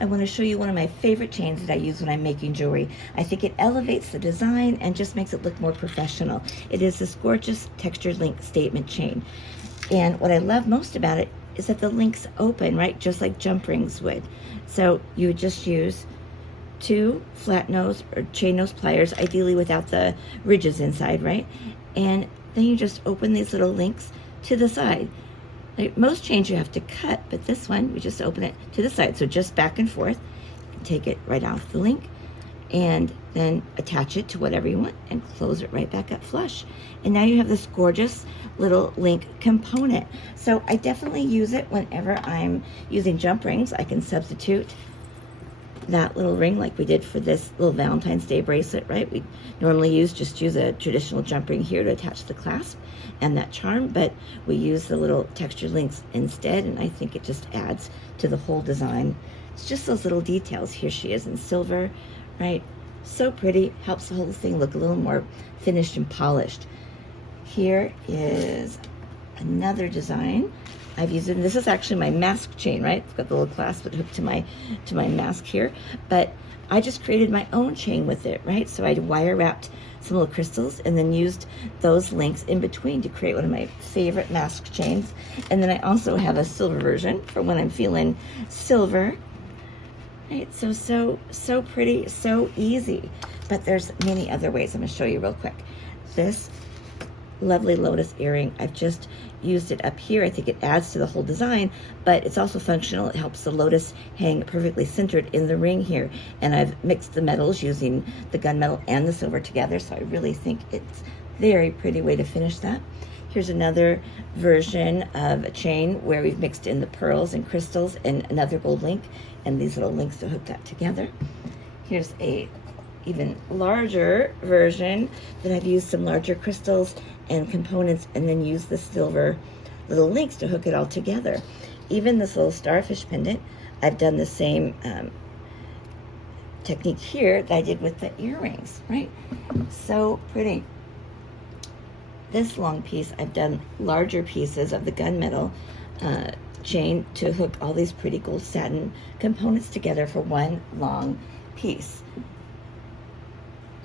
I want to show you one of my favorite chains that I use when I'm making jewelry. I think it elevates the design and just makes it look more professional. It is this gorgeous textured link statement chain. And what I love most about it is that the links open, right? Just like jump rings would. So you would just use 2 flat nose or chain nose pliers, ideally without the ridges inside, right? And then you just open these little links to the side. Like most chains you have to cut, but this one, we just open it to the side. So just back and forth. You can take it right off the link and then attach it to whatever you want and close it right back up flush. And now you have this gorgeous little link component. So I definitely use it whenever I'm using jump rings. I can substitute that little ring like we did for this little Valentine's Day bracelet, right? We normally use a traditional jump ring here to attach the clasp and that charm, but we use the little textured links instead, and I think it just adds to the whole design. It's just those little details. Here she is in silver, right? So pretty, helps the whole thing look a little more finished and polished. Here is another design I've used it, and this is actually my mask chain, right? It's got the little clasp that hooked to my mask here, but I just created my own chain with it, right? So I wire wrapped some little crystals and then used those links in between to create one of my favorite mask chains. And then I also have a silver version for when I'm feeling silver, right? So pretty, so easy. But there's many other ways. I'm gonna show you real quick. This lovely lotus earring, I've just used it up here. I think it adds to the whole design, but it's also functional. It helps the lotus hang perfectly centered in the ring here. And I've mixed the metals using the gunmetal and the silver together, so I really think it's a very pretty way to finish that. Here's another version of a chain where we've mixed in the pearls and crystals and another gold link and these little links to hook that together. Here's a even larger version that I've used some larger crystals and components and then used the silver little links to hook it all together. Even this little starfish pendant, I've done the same technique here that I did with the earrings, right? So pretty. This long piece, I've done larger pieces of the gunmetal chain to hook all these pretty gold satin components together for one long piece.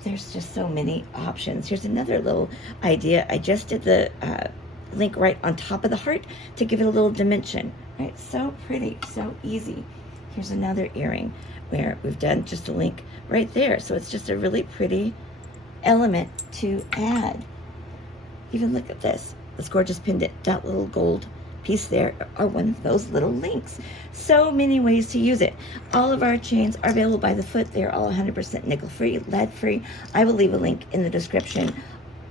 There's just so many options. Here's another little idea. I just did the link right on top of the heart to give it a little dimension, right? So pretty, so easy. Here's another earring where we've done just a link right there. So it's just a really pretty element to add. Even look at this gorgeous pendant, that little gold piece there are one of those little links. So many ways to use it. All of our chains are available by the foot. They're all 100% nickel free, lead free. I will leave a link in the description.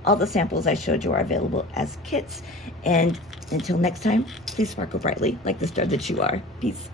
All the samples I showed you are available as kits. And until next time, please sparkle brightly like the star that you are. Peace.